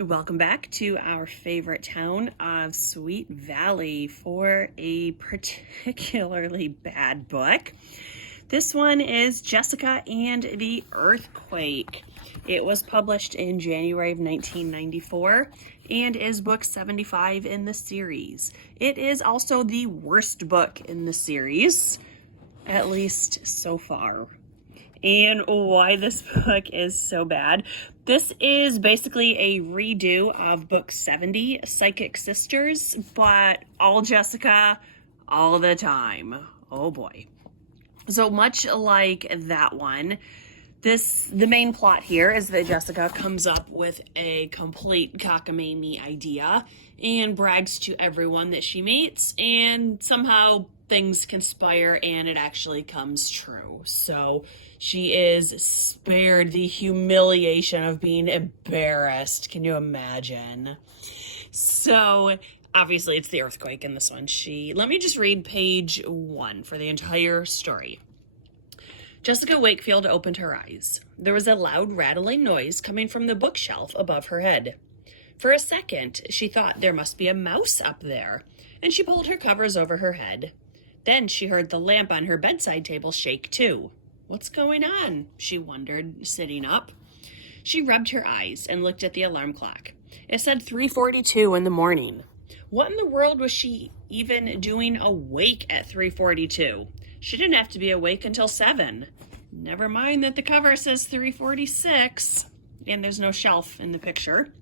Welcome back to our favorite town of Sweet Valley for a particularly bad book. This one is Jessica and the Earthquake. It was published in January of 1994 and is book 75 in the series. It is also the worst book in the series, at least so far. And why this book is so bad. This is basically a redo of book 70, Psychic Sisters, but all Jessica, all the time. Oh boy. So much like that one, the main plot here is that Jessica comes up with a complete cockamamie idea and brags to everyone that she meets, and somehow things conspire and it actually comes true. So she is spared the humiliation of being embarrassed. Can you imagine? So obviously it's the earthquake in this one. Let me just read page 1 for the entire story. Jessica Wakefield opened her eyes. There was a loud rattling noise coming from the bookshelf above her head. For a second, she thought there must be a mouse up there, and she pulled her covers over her head. Then she heard the lamp on her bedside table shake too. What's going on? She wondered, sitting up. She rubbed her eyes and looked at the alarm clock. It said 3:42 in the morning. What in the world was she even doing awake at 3:42? She didn't have to be awake until 7. Never mind that the cover says 3:46, and there's no shelf in the picture.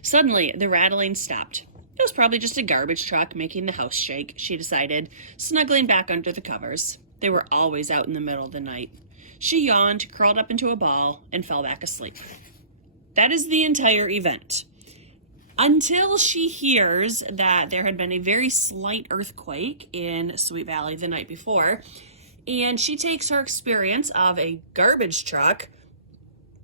Suddenly, the rattling stopped. It was probably just a garbage truck making the house shake, she decided, snuggling back under the covers. They were always out in the middle of the night. She yawned, curled up into a ball, and fell back asleep. That is the entire event. Until she hears that there had been a very slight earthquake in Sweet Valley the night before, and she takes her experience of a garbage truck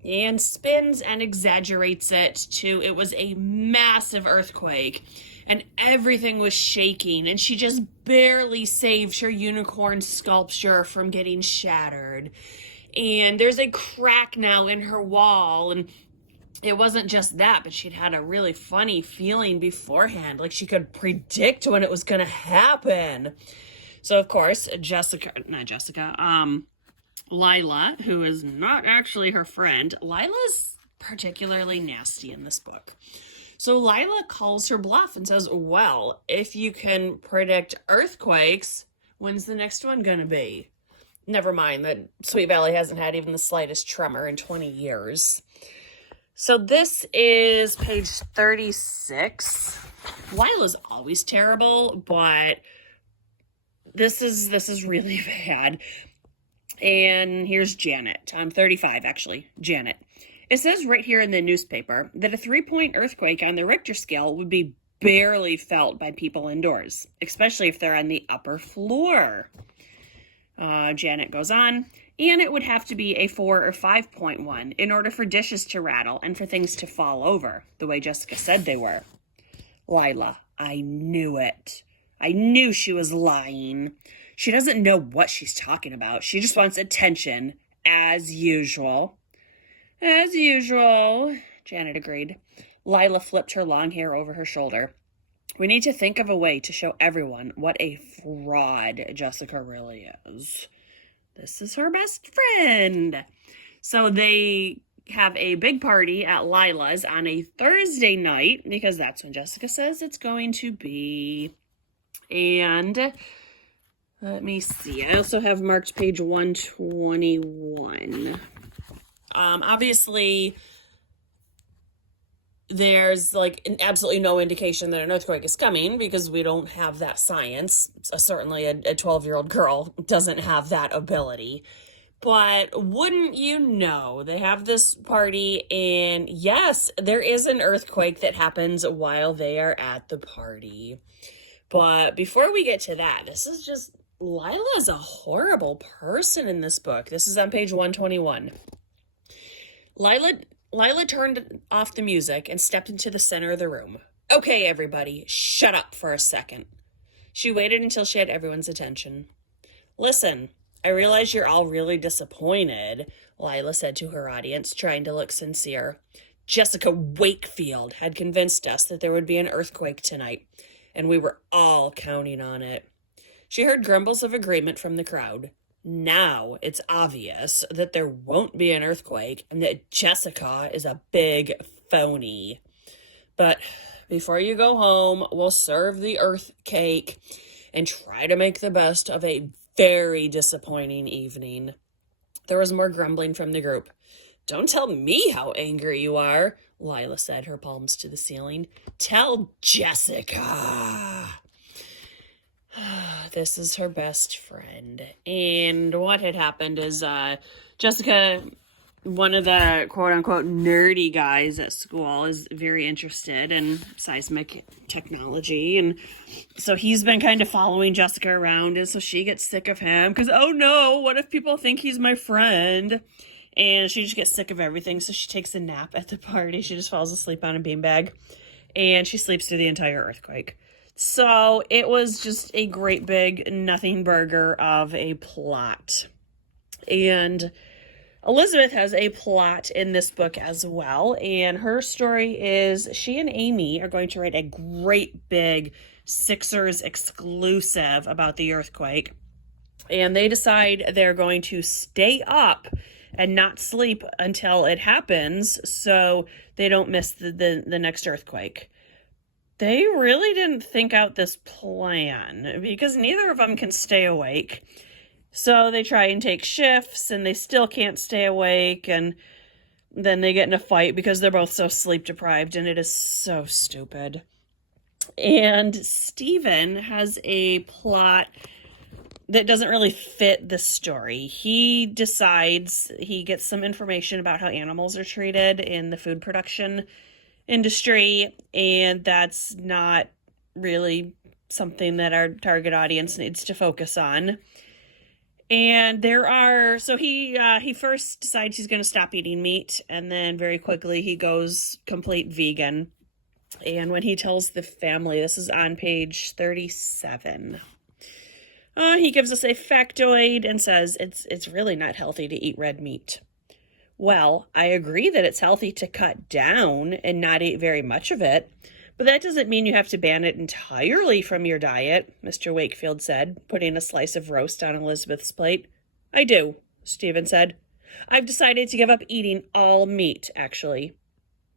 and spins and exaggerates it to it was a massive earthquake and everything was shaking and she just barely saved her unicorn sculpture from getting shattered. And there's a crack now in her wall, and it wasn't just that, but she'd had a really funny feeling beforehand, like she could predict when it was going to happen. So of course, Lila, who is not actually her friend, Lila's particularly nasty in this book. So Lila calls her bluff and says, well, if you can predict earthquakes, when's the next one going to be? Never mind that Sweet Valley hasn't had even the slightest tremor in 20 years. So this is page 36. Lila's always terrible, but this is really bad. And here's Janet. I'm 35, actually. Janet. It says right here in the newspaper that a 3-point earthquake on the Richter scale would be barely felt by people indoors, especially if they're on the upper floor. Janet goes on, and it would have to be a 4 or 5-point one in order for dishes to rattle and for things to fall over, the way Jessica said they were. Lila, I knew it. I knew she was lying. She doesn't know what she's talking about. She just wants attention, as usual. As usual, Janet agreed. Lila flipped her long hair over her shoulder. We need to think of a way to show everyone what a fraud Jessica really is. This is her best friend. So they have a big party at Lila's on a Thursday night, because that's when Jessica says it's going to be. And let me see. I also have marked page 121. Obviously, there's absolutely no indication that an earthquake is coming because we don't have that science. Certainly a 12-year-old girl doesn't have that ability. But wouldn't you know, they have this party, and yes, there is an earthquake that happens while they are at the party. But before we get to that, Lila is a horrible person in this book. This is on page 121. Lila turned off the music and stepped into the center of the room. Okay, everybody, shut up for a second. She waited until she had everyone's attention. Listen, I realize you're all really disappointed, Lila said to her audience, trying to look sincere. Jessica Wakefield had convinced us that there would be an earthquake tonight, and we were all counting on it. She heard grumbles of agreement from the crowd. Now it's obvious that there won't be an earthquake and that Jessica is a big phony. But before you go home, we'll serve the earth cake and try to make the best of a very disappointing evening. There was more grumbling from the group. Don't tell me how angry you are, Lila said, her palms to the ceiling. Tell Jessica. This is her best friend. And what had happened is Jessica, one of the quote-unquote nerdy guys at school, is very interested in seismic technology. And so he's been kind of following Jessica around. And so she gets sick of him because, oh no, what if people think he's my friend? And she just gets sick of everything. So she takes a nap at the party. She just falls asleep on a beanbag. And she sleeps through the entire earthquake. So it was just a great big nothing burger of a plot. And Elizabeth has a plot in this book as well. And her story is she and Amy are going to write a great big Sixers exclusive about the earthquake. And they decide they're going to stay up and not sleep until it happens so they don't miss the next earthquake. They really didn't think out this plan because neither of them can stay awake. So they try and take shifts and they still can't stay awake. And then they get in a fight because they're both so sleep deprived and it is so stupid. And Stephen has a plot that doesn't really fit the story. He decides he gets some information about how animals are treated in the food production industry, and that's not really something that our target audience needs to focus on. And so he first decides he's going to stop eating meat, and then very quickly he goes complete vegan. And when he tells the family, this is on page 37, he gives us a factoid and says it's really not healthy to eat red meat. Well, I agree that it's healthy to cut down and not eat very much of it, but that doesn't mean you have to ban it entirely from your diet, Mr. Wakefield said, putting a slice of roast on Elizabeth's plate. I do, Stephen said. I've decided to give up eating all meat, actually.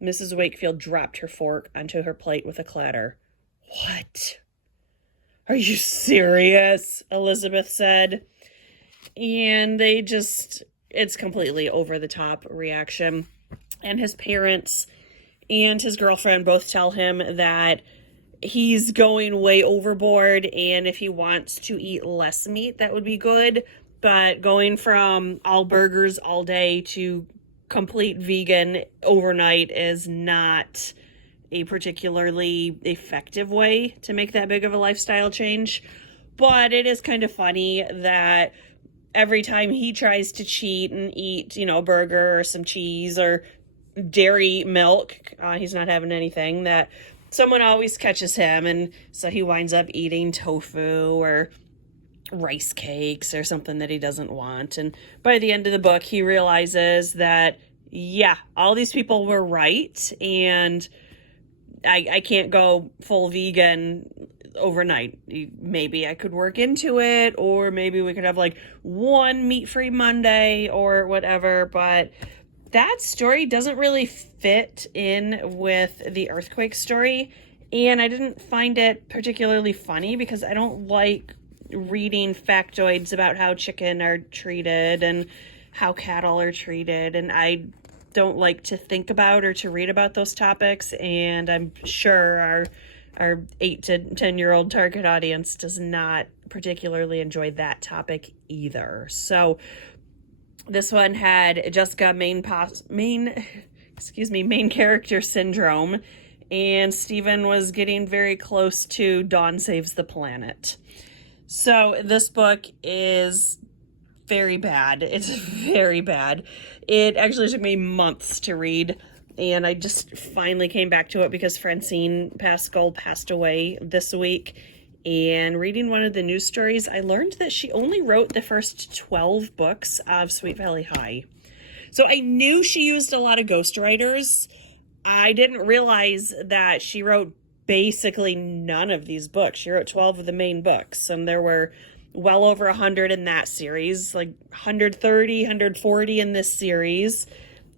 Mrs. Wakefield dropped her fork onto her plate with a clatter. What? Are you serious? Elizabeth said. And it's completely over the top reaction. And his parents and his girlfriend both tell him that he's going way overboard, and if he wants to eat less meat, that would be good. But going from all burgers all day to complete vegan overnight is not a particularly effective way to make that big of a lifestyle change. But it is kind of funny that every time he tries to cheat and eat, a burger or some cheese or dairy milk, he's not having anything, that someone always catches him. And so he winds up eating tofu or rice cakes or something that he doesn't want. And by the end of the book, he realizes that, yeah, all these people were right. And I can't go full vegan overnight. Maybe I could work into it, or maybe we could have like one meat-free Monday or whatever, but that story doesn't really fit in with the earthquake story, and I didn't find it particularly funny because I don't like reading factoids about how chicken are treated and how cattle are treated, and I don't like to think about or to read about those topics, and I'm sure our 8 to 10-year-old target audience does not particularly enjoy that topic either. So this one had Jessica main character syndrome, and Stephen was getting very close to Dawn Saves the Planet. So this book is very bad. It's very bad. It actually took me months to read, and I just finally came back to it because Francine Pascal passed away this week. And reading one of the news stories, I learned that she only wrote the first 12 books of Sweet Valley High. So I knew she used a lot of ghostwriters, I didn't realize that she wrote basically none of these books. She wrote 12 of the main books, and there were well over 100 in that series, like 130, 140 in this series,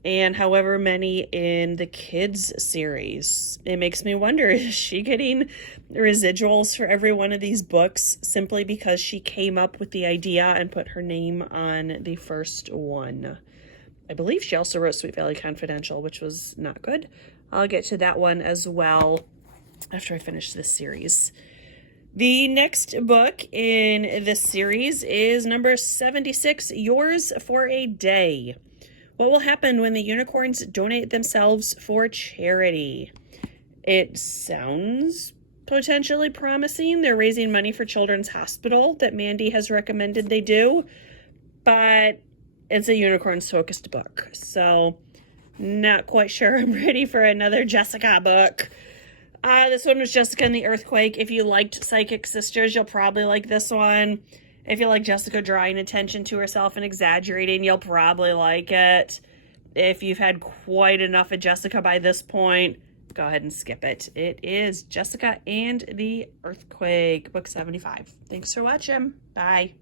and however many in the kids series. It makes me wonder, is she getting residuals for every one of these books simply because she came up with the idea and put her name on the first one? I believe she also wrote Sweet Valley Confidential, which was not good. I'll get to that one as well after I finish this series. The next book in this series is number 76, Yours for a Day. What will happen when the unicorns donate themselves for charity? It sounds potentially promising. They're raising money for Children's Hospital that Mandy has recommended they do, but it's a unicorns-focused book, so not quite sure I'm ready for another Jessica book. This one was Jessica and the Earthquake. If you liked Psychic Sisters, you'll probably like this one. If you like Jessica drawing attention to herself and exaggerating, you'll probably like it. If you've had quite enough of Jessica by this point, go ahead and skip it. It is Jessica and the Earthquake, book 75. Thanks for watching. Bye.